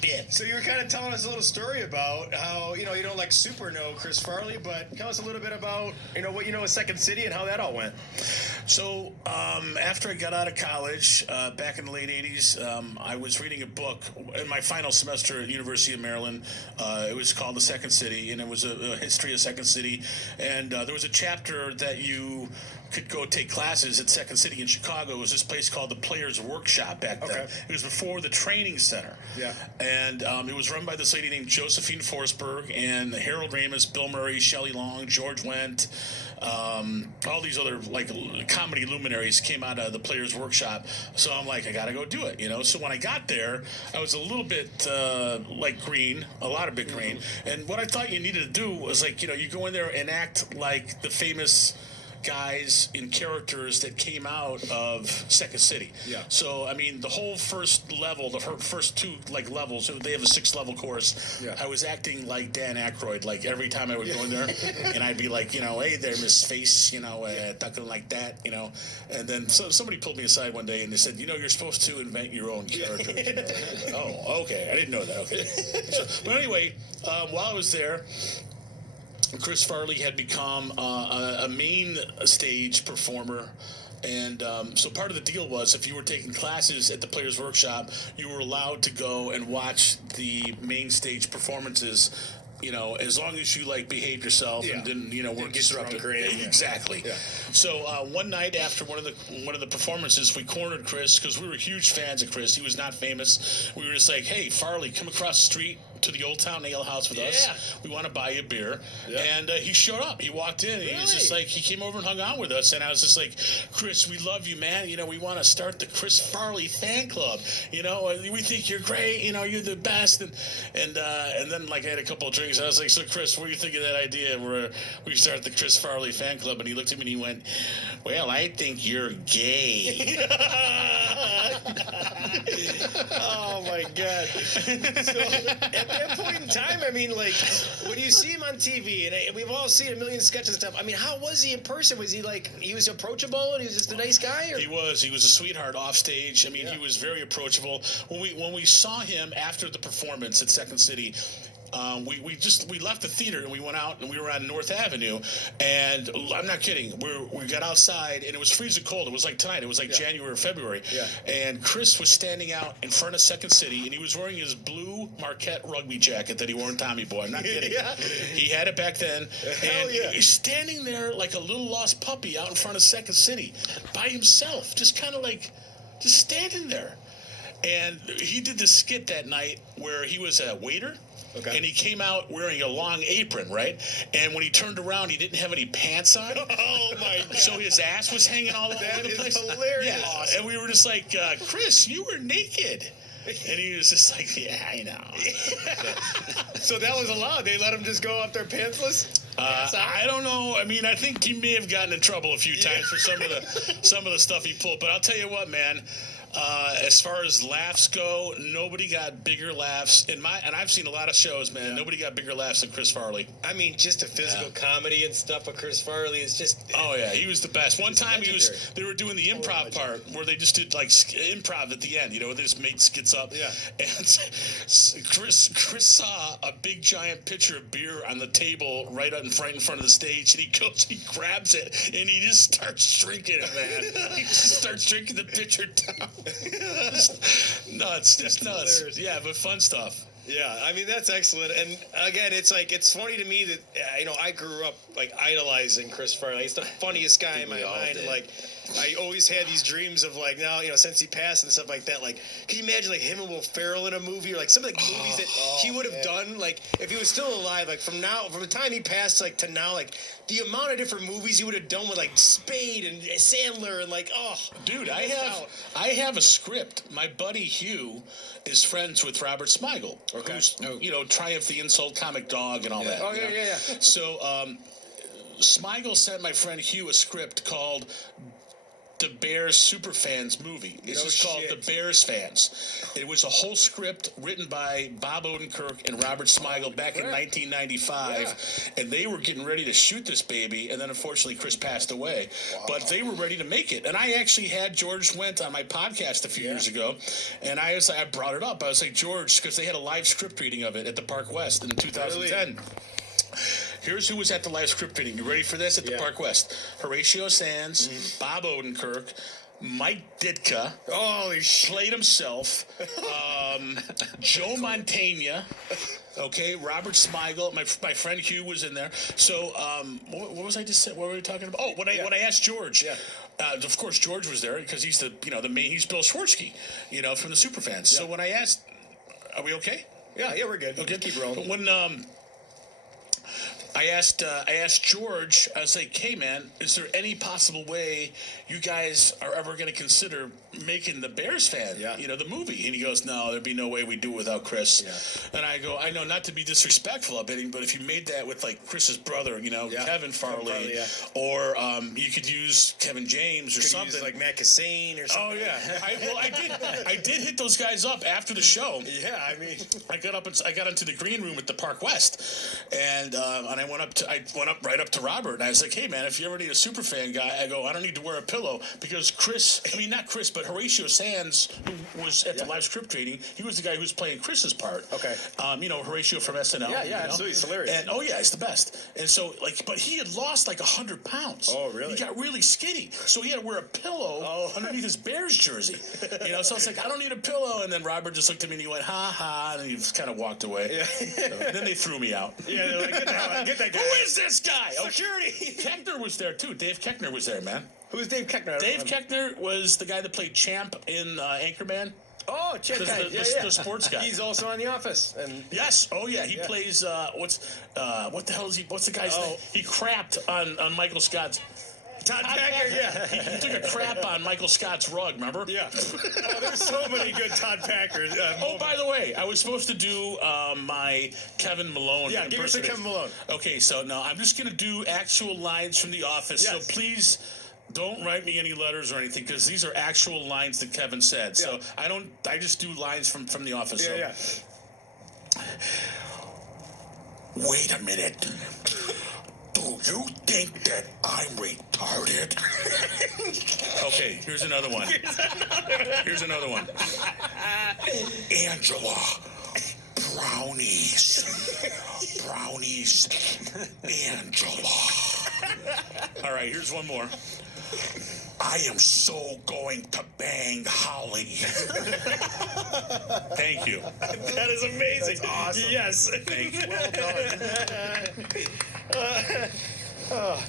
bit. So you were kind of telling us a little story about how, you don't like super know Chris Farley, but tell us a little bit about, what you know of Second City and how that all went. So after I got out of college, back in the late 80s, I was reading a book in my final semester at University of Maryland. It was called The Second City, and it was a history of Second City. And there was a chapter that you could go take classes at Second City in Chicago. It was this place called the Players Workshop back then. Okay. It was before the training center. Yeah. And it was run by this lady named Josephine Forsberg and Harold Ramis, Bill Murray, Shelley Long, George Wendt, all these other like comedy luminaries came out of the Players Workshop. So I'm like, I gotta go do it, So when I got there, I was a little bit like green, a lot of bit green. And what I thought you needed to do was like, you go in there and act like the famous guys in characters that came out of Second City. Yeah. So, I mean, the whole first level, the first two, levels, they have a 6-level course. Yeah. I was acting like Dan Aykroyd, every time I would go in there, and I'd be like, hey there, Miss Face, talking like that, And then somebody pulled me aside one day, and they said, you're supposed to invent your own characters. Oh, okay. I didn't know that. Okay. But anyway, while I was there, Chris Farley had become a main stage performer. And so part of the deal was if you were taking classes at the Players Workshop, you were allowed to go and watch the main stage performances, as long as you behaved yourself and didn't, weren't disruptive. Exactly. Yeah. So one night after one of the performances, we cornered Chris because we were huge fans of Chris. He was not famous. We were just like, hey, Farley, come across the street to the Old Town Ale House with us. We want to buy you a beer. Yeah. And he showed up. He walked in. And he was just like, he came over and hung out with us. And I was just like, Chris, we love you, man. We want to start the Chris Farley fan club. We think you're great. You're the best. And then I had a couple of drinks. I was like, so Chris, what do you think of that idea where we start the Chris Farley fan club? And he looked at me and he went, well, I think you're gay. Oh my God. So at that point in time, I mean, when you see him on TV, and we've all seen a million sketches and stuff, I mean, how was he in person? Was he he was approachable and he was just a nice guy? Or? He was a sweetheart off stage. I mean, he was very approachable. When we saw him after the performance at Second City, we left the theater and we went out and we were on North Avenue, and I'm not kidding, we got outside and it was freezing cold. It was like tonight. It was like January or February. Yeah. And Chris was standing out in front of Second City and he was wearing his blue Marquette rugby jacket that he wore in Tommy Boy. I'm not kidding. He had it back then. And he's standing there like a little lost puppy out in front of Second City by himself, just kind of just standing there. And he did this skit that night where he was a waiter. Okay. And he came out wearing a long apron, right? And when he turned around, he didn't have any pants on. Oh, my God. So his ass was hanging all over the place. That is hilarious. Yeah. Awesome. And we were just like, Chris, you were naked. And he was just like, yeah, I know. So that was allowed? They let him just go up there pantsless? I don't know. I mean, I think he may have gotten in trouble a few times for some of the stuff he pulled. But I'll tell you what, man. As far as laughs go, nobody got bigger laughs and I've seen a lot of shows, man. Nobody got bigger laughs than Chris Farley. I mean, just the physical comedy and stuff of Chris Farley is just. Oh yeah, he was the best. One time they were doing the improv part where they just did improv at the end. They just made skits up. Yeah. And Chris saw a big giant pitcher of beer on the table right in front of the stage, and he grabs it and he just starts drinking it, man. He just starts drinking the pitcher down. Nuts, just nuts. Hilarious. Yeah, but fun stuff. Yeah, I mean, that's excellent. And again, it's funny to me that I grew up idolizing Chris Farley. He's the funniest guy in my mind. I always had these dreams of now, since he passed and stuff like that. Can you imagine some and Will Ferrell in a movie, or some of the movies that he would have done, if he was still alive, from the time he passed, to now, the amount of different movies he would have done with Spade and Sandler and dude, I have a script. My buddy Hugh is friends with Robert Smigel, who's Triumph the Insult Comic Dog and all that. Oh yeah. So Smigel sent my friend Hugh a script called the Bears Superfans movie. It's just called The Bears Fans. It was a whole script written by Bob Odenkirk and Robert Smigel back in 1995, and they were getting ready to shoot this baby, and then unfortunately Chris passed away. But they were ready to make it, and I actually had George Wendt on my podcast a few years ago, and I brought it up. I was like, George, because they had a live script reading of it at the Park West in 2010. Really? Here's who was at the live script reading. You ready for this? At the Park West. Horatio Sands, Bob Odenkirk, Mike Ditka. Holy shit. Played himself. Joe Mantegna. Okay, Robert Smigel. My friend Hugh was in there. So, what was I just saying? What were we talking about? Oh, when I asked George. Yeah. Of course, George was there because he's the main. He's Bill Swirsky, from the Superfans. Yeah. So when I asked, are we okay? Yeah, we're good. Okay, keep rolling. When I asked George, I was like, hey, man, is there any possible way you guys are ever going to consider making the Bears Fan, the movie? And he goes, no, there'd be no way we'd do it without Chris. Yeah. And I go, I know, not to be disrespectful of it, but if you made that with, like, Chris's brother, Kevin Farley, or you could use Kevin James or something. Use, like, Matt Kissane or something. Oh, yeah. I did hit those guys up after the show. Yeah, I mean. I got into the green room at the Park West, and I went right up to Robert, and I was like, hey, man, if you ever need a superfan guy, I go, I don't need to wear a pillow, because not Chris, but Horatio Sands, who was at the live script reading, he was the guy who was playing Chris's part. Okay. Horatio from SNL. Yeah, absolutely. It's hilarious. And, he's the best. And so, but he had lost like 100 pounds. Oh, really? He got really skinny. So he had to wear a pillow underneath his Bears jersey. So I was like, I don't need a pillow. And then Robert just looked at me and he went, ha, ha, and he just kind of walked away. Yeah. So then they threw me out. Yeah, they're like, get that guy. Who is this guy? Security. Keckner was there, too. Dave Keckner was there, man. Who's Dave Keckner? Dave Keckner was the guy that played Champ in Anchorman. Oh, check that. The sports guy. He's also on The Office. And yes. Oh, yeah. He plays, what the hell is he, what's the guy's name? He crapped on Michael Scott's. Todd Packer, yeah. He took a crap on Michael Scott's rug, remember? Yeah. There's so many good Todd Packers. By the way, I was supposed to do my Kevin Malone. Yeah, give us a Kevin Malone. Okay, so now I'm just going to do actual lines from The Office. Yes. So please don't write me any letters or anything, because these are actual lines that Kevin said. So I just do lines from The Office. Yeah, so. Wait a minute. Do you think that I'm retarded? Okay, here's another one. Here's another one. Angela, brownies. Angela. All right, here's one more. I am so going to bang Holly. Thank you. That is amazing. That's awesome. Yes. Thank you. Well done.